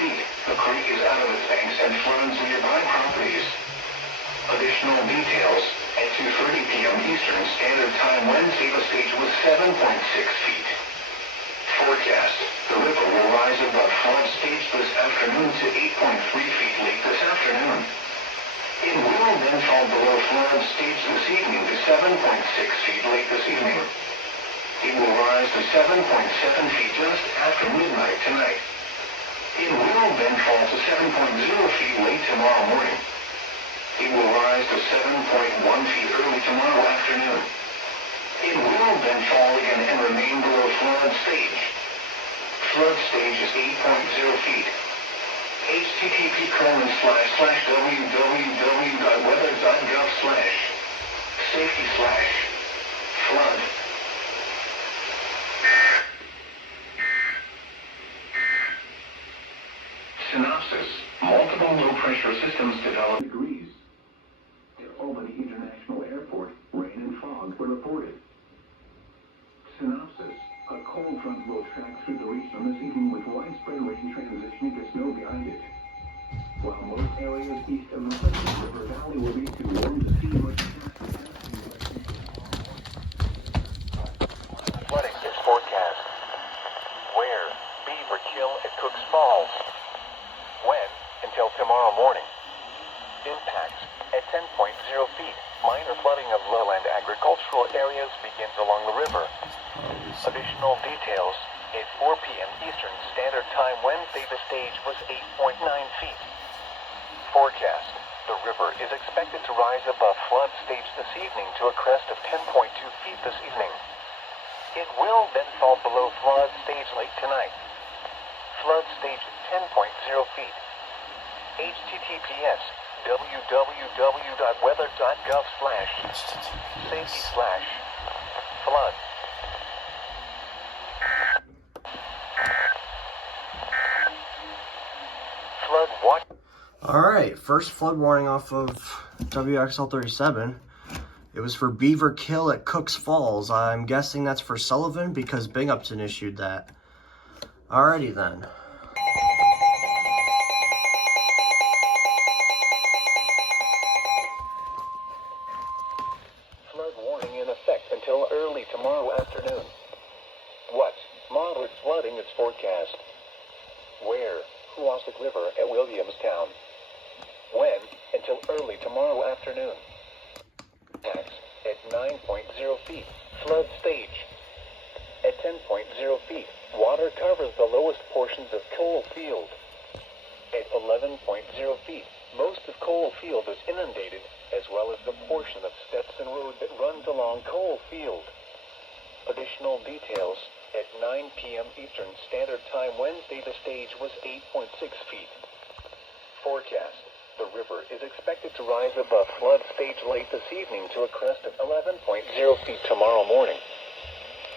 feet. The creek is out of its banks and floods nearby properties. Additional details. At 2:30 p.m. Eastern Standard Time Wednesday, the stage was 7.6 feet. Forecast. The river will rise above flood stage this afternoon to 8.3 feet late this afternoon. It will then fall below flood stage this evening to 7.6 feet late this evening. It will rise to 7.7 feet just after midnight tonight. It will then fall to 7.0 feet late tomorrow morning. It will rise to 7.1 feet early tomorrow afternoon. It will then fall again and remain below flood stage. Flood stage is 8.0 feet. http://www.weather.gov/safety/flood. Synopsis. Multiple low-pressure systems developed degrees. At Albany International Airport, rain and fog were reported. Synopsis. A cold front will track through the region this evening with widespread rain transitioning to snow behind it. While most areas east of the Hudson River Valley will be too warm to see much flooding is forecast. Where? Beaver Kill at Cooks Falls. When? Until tomorrow morning. Impacts at 10.0 feet. Minor flooding of lowland agricultural areas begins along the river. Additional details. At 4 p.m. Eastern Standard Time Wednesday, the stage was 8.9 feet. Forecast. The river is expected to rise above flood stage this evening to a crest of 10.2 feet this evening. It will then fall below flood stage late tonight. Flood stage is 10.0 feet. https www.weather.gov/safety/flood. Flood watch. Alright, first flood warning off of WXL37. It was for Beaver Kill at Cooks Falls. I'm guessing that's for Sullivan because Binghamton issued that. Alrighty then. Flood warning in effect until early tomorrow afternoon. What? Moderate flooding is forecast. Where? Huasic River at Williamstown. When? Until early tomorrow afternoon. Impacts at 9.0 feet. Flood stage. At 10.0 feet, water covers the lowest portions of Cole Field. At 11.0 feet, most of Cole Field is inundated, as well as the portion of Stetson Road that runs along Cole Field. Additional details. At 9 p.m. Eastern Standard Time Wednesday, the stage was 8.6 feet. Forecast. The river is expected to rise above flood stage late this evening to a crest of 11.0 feet tomorrow morning.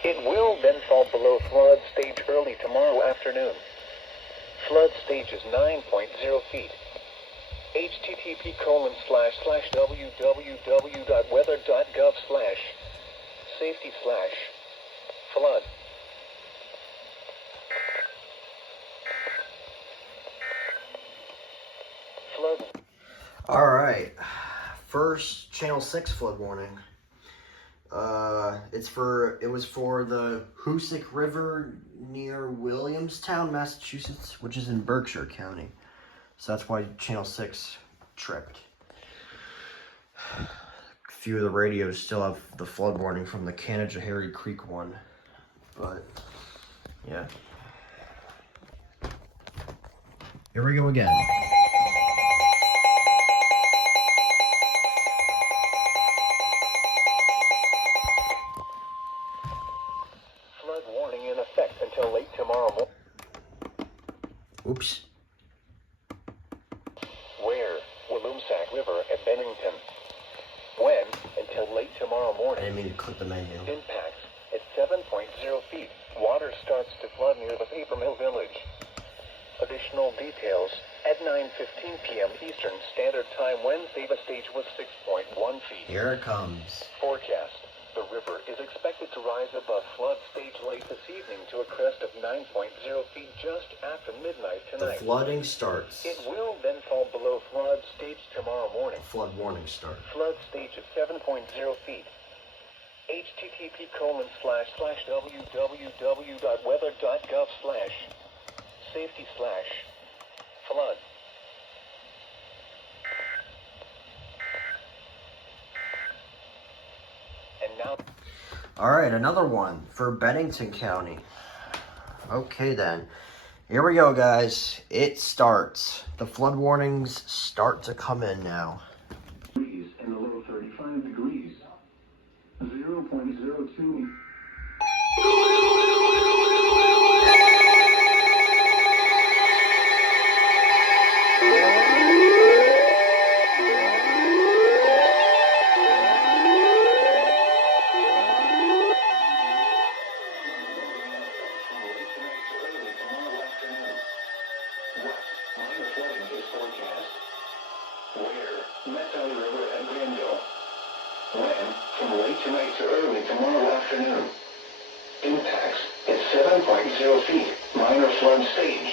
It will then fall below flood stage early tomorrow afternoon. Flood stage is 9.0 feet. http://www.weather.gov/safety/flood. Flood. Alright, first Channel 6 flood warning. It was for the Hoosick River near Williamstown, Massachusetts, which is in Berkshire County. So that's why Channel 6 tripped. A few of the radios still have the flood warning from the Canajoharie Creek one. But, yeah. Here we go again. Flood warning in effect until late tomorrow morning. Oops. Where? Walloomsac River at Bennington. When? Until late tomorrow I morning. didn't mean to click the menu. Impacts at 7.0 feet. Water starts to flood near the Paper Mill Village. Additional details. At 9:15 p.m. Eastern Standard Time Wednesday, the stage was 6.1 feet. Here it comes. Forecast. The river is expected to rise above flood stage late this evening to a crest of 9.0 feet just after midnight The tonight. flooding starts. It will then fall below flood stage tomorrow morning. Flood warning start. Flood stage of 7.0 feet. http://www.weather.gov/safety/flood. And now, All right, another one for Bennington County. Okay then, here we go, guys. It starts. The flood warnings start to come in now. Degrees and the low 35 degrees. 0.02. Tonight to early tomorrow afternoon. Impacts at 7.0 feet, minor flood stage.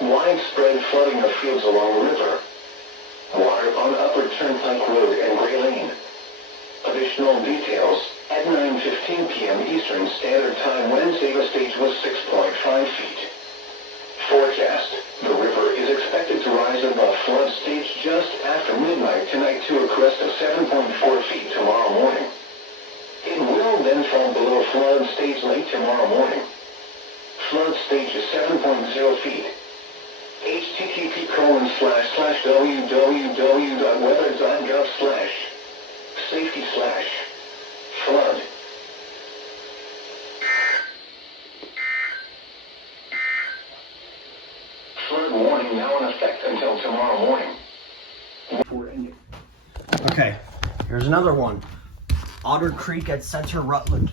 Widespread flooding of fields along the river. Water on Upper Turnpike Road and Gray Lane. Additional details at 9:15 p.m. Eastern Standard Time. Wednesday the stage was 6.5 feet. Forecast. The river is expected to rise above flood stage just after midnight tonight to a crest of 7.4 feet tomorrow morning. It will then fall below flood stage late tomorrow morning. Flood stage is 7.0 feet. http://www.weather.gov/safety/flood. Flood warning now in effect until tomorrow morning. Okay, here's another one. Otter Creek at Center Rutland.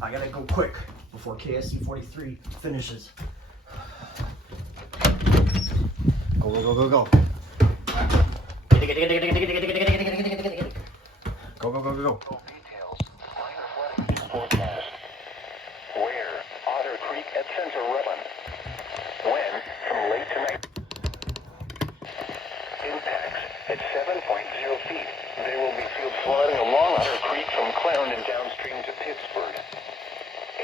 I gotta go quick before KSC 43 finishes. Go, go, go, go, go. Go, go, go, go, go. details. Minor flooding forecast. Where? Otter Creek at Center Rutland. When? From late tonight. Impacts at 7.0 feet. There will be field flooding along Otter Creek from Clarendon downstream to Pittsburgh. At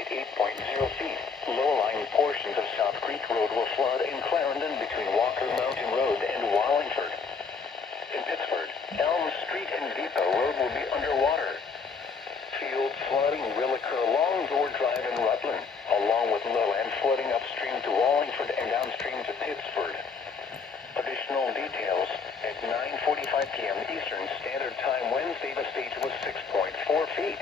8.0 feet, low-lying portions of South Creek Road will flood in Clarendon between Walker Mountain Road and Wallingford. In Pittsburgh, Elm Street and Depot Road will be underwater. Field flooding will occur along Door Drive in Rutland, along with lowland flooding upstream to Wallingford and downstream to Pittsburgh. Additional details at 9:45 p.m. Eastern Standard Time. Wednesday the stage was 6.4 feet.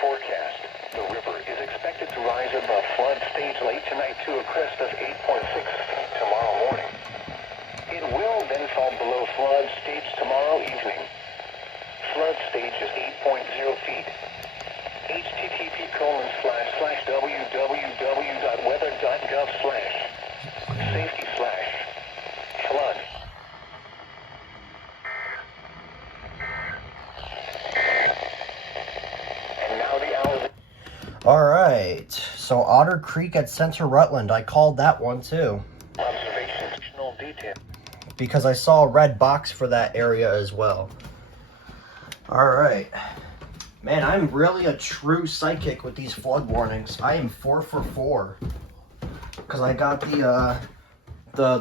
Forecast. The river is expected to rise above flood stage late tonight to a crest of 8.6 feet tomorrow morning. It will then fall below flood stage tomorrow evening. Flood stage is 8.0 feet. http://www.weather.gov/safety/flood. And now the hour. All right, so Otter Creek at Center Rutland. I called that one too. Observation. Additional detail. Because I saw a red box for that area as well. All right. Man, I'm really a true psychic with these flood warnings. I am 4 for 4. Because I got the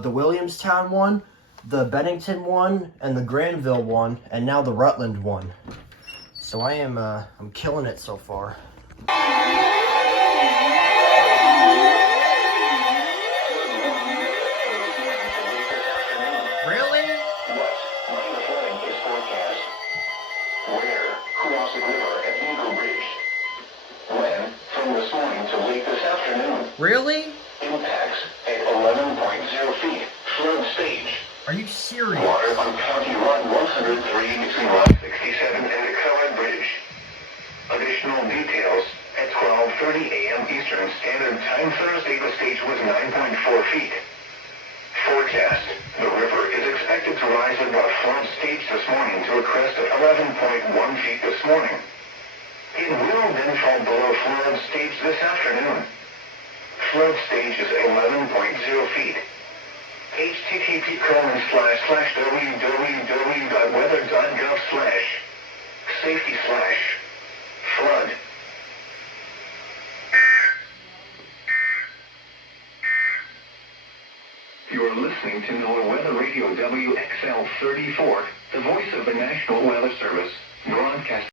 Williamstown one, the Bennington one, and the Granville one, and now the Rutland one. So I'm killing it so far. Really? What? Minor flooding is forecast. Where? Crossing River at Eagle Bridge. When? From this morning to late this afternoon. Really? Impacts at 11.0 feet. Flood stage. Are you serious? Water on County Route 103 between Route 67 and the Covered Bridge. Additional details at 12:30 a.m. Eastern Standard Time. Thursday the stage was 9.4 feet. Forecast. The river is expected to rise above flood stage this morning to a crest of 11.1 feet this morning. It will then fall below flood stage this afternoon. Flood stage is 11.0 feet. http://www.weather.gov/safety/flood. You're listening to NOAA Weather Radio WXL 34, the voice of the National Weather Service, broadcast